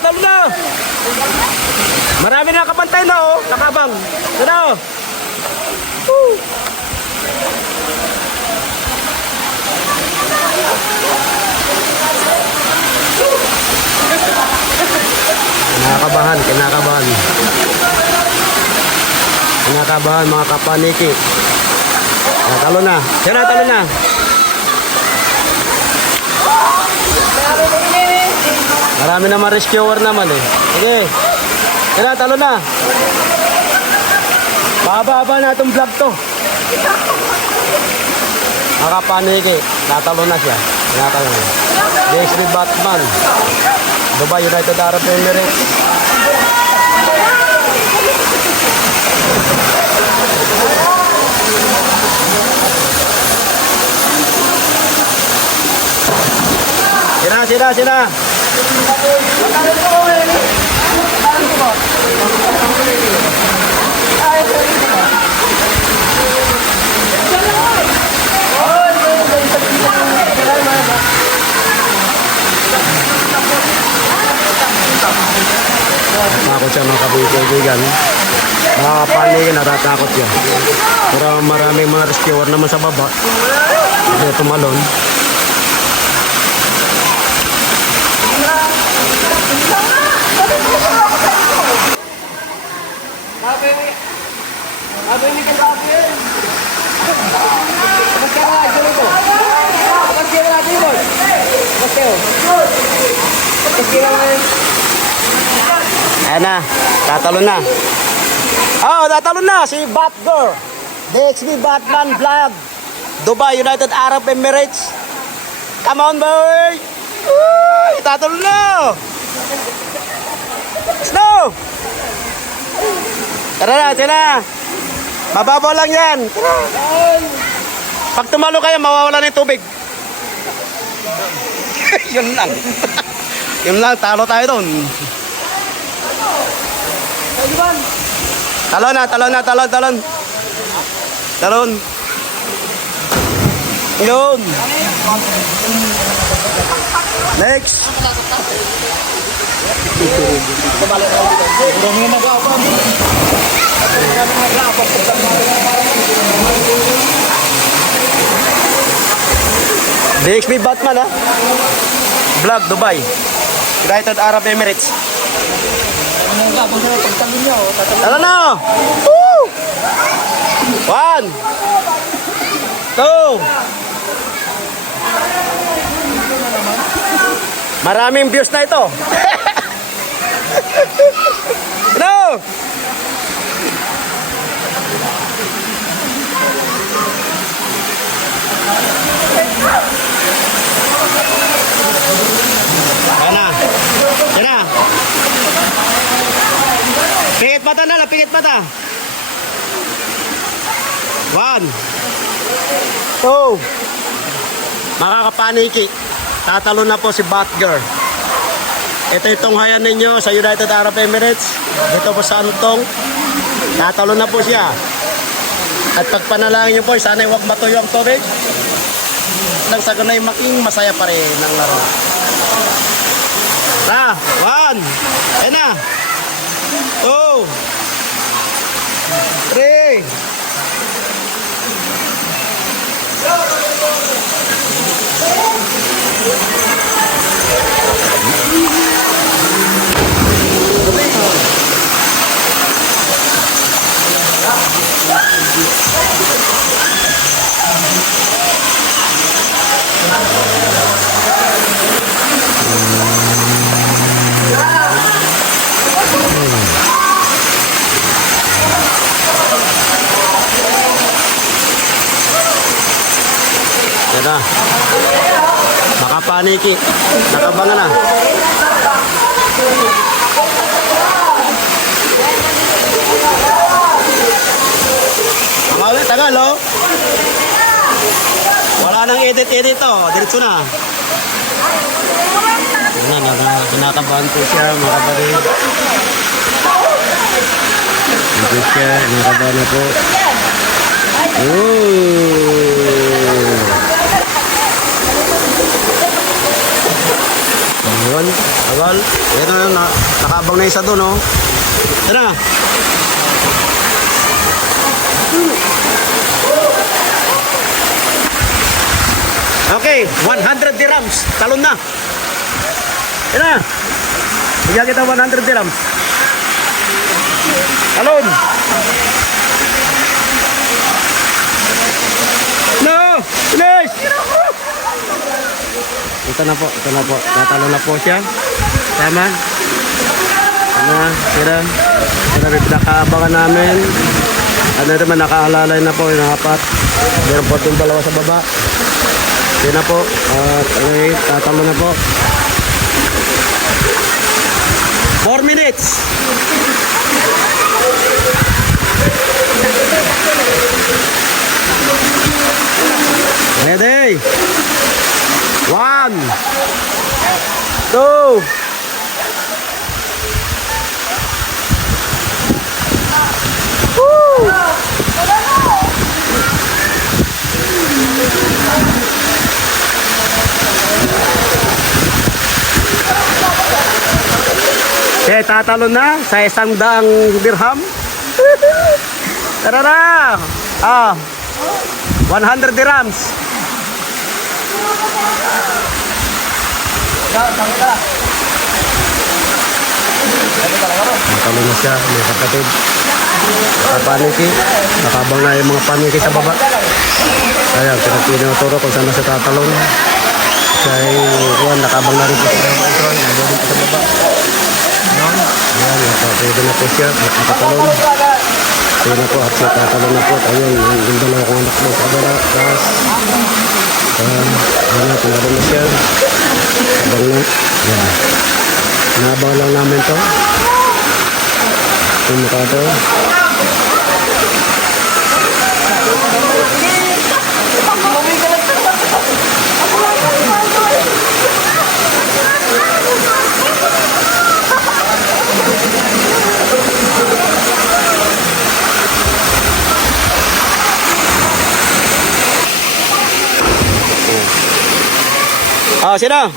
Talo na! Marami na kapantay na oh, nakabang. Tara oh. Kinakabahan mga kapaniki. Talo na. Talo na. Marami naman rescuer naman eh. Sige. Talo na. Baba na itong vlog to. Makapaniki. Natalo na siya. Natalo na. DXB Batman. Dubai United Arab Emirates. Sina. Takot siya mga kaibigan. Panig, natatakot siya. Pero maraming mga rescuer naman sa baba. Hindi tumalon. Ayan na, tatalo na. Oh, tatalo na si Batgirl. DXB Batman Vlog. Dubai United Arab Emirates. Come on boy. Uy, tatalo na. Snow. Tara na. Mababaw lang yan. Pag tumalo kayo, mawawala ng tubig. Yun lang. Yun lang, talo tayo doon. Talon. Yun. Next. DXB Batman ha. Vlog Dubai United Arab Emirates. Tara na. Woo! 1 2. Maraming views na ito. No. Sana. Pikit mata. 1 2. Makakapaniki. Tatalo na po si Batgirl. Ito itong hayan ninyo sa United Arab Emirates. Dito po sa Antong. Tatalo na po siya. At pagpanalangin nyo po, sana huwag matuyo ang tubig. Nang sa ganay making masaya pa rin ang laro. 1. Ayan na. 2 3. Na. Makapaniki. Nakabangan na. Mga tagal, oh. Wala nang edit-edit, oh. Diretso na. Kinakabahan po siya, mga kabarin. Ito siya, kinakabahan na po. Ayun, tagal. Ayan na, nakabang na isa doon, oh. Ayan na. Okay, 100 dirhams. Talon na. Ayan na. Bigyan kita 100 dirhams. Talon. No! Finish! Ito na po, ito na po. Natalo na po siya. Tama. Ano, sira. Sira may pinakaabangan namin. Ano naman, nakaalalay na po yung apat. Meron po itong dalawa sa baba. Yun na po. At okay, tatalo na po. 4 minutes. Ready? 1, 2. Okay, tatalo na sa 100 dirham. Tara na! 100 dirhams. Natalo na siya, mga kapatid. Nakapaniki. Nakabang na yung mga paniki sa baba. Ayan, tinuturo kung saan na siya tatalon. Kaya nakabang na rin po siya. Nandun po sa baba. Ayan, pwede na po siya. Nakatalon. Ayan na po, at siya tatalon na po. Ayan, yung dalawa kong anak mo sa baba. Tapos, ayan, tinalon na siya. Abang na. Ayan. Nabang lang namin to. Yung mukha to. Sino?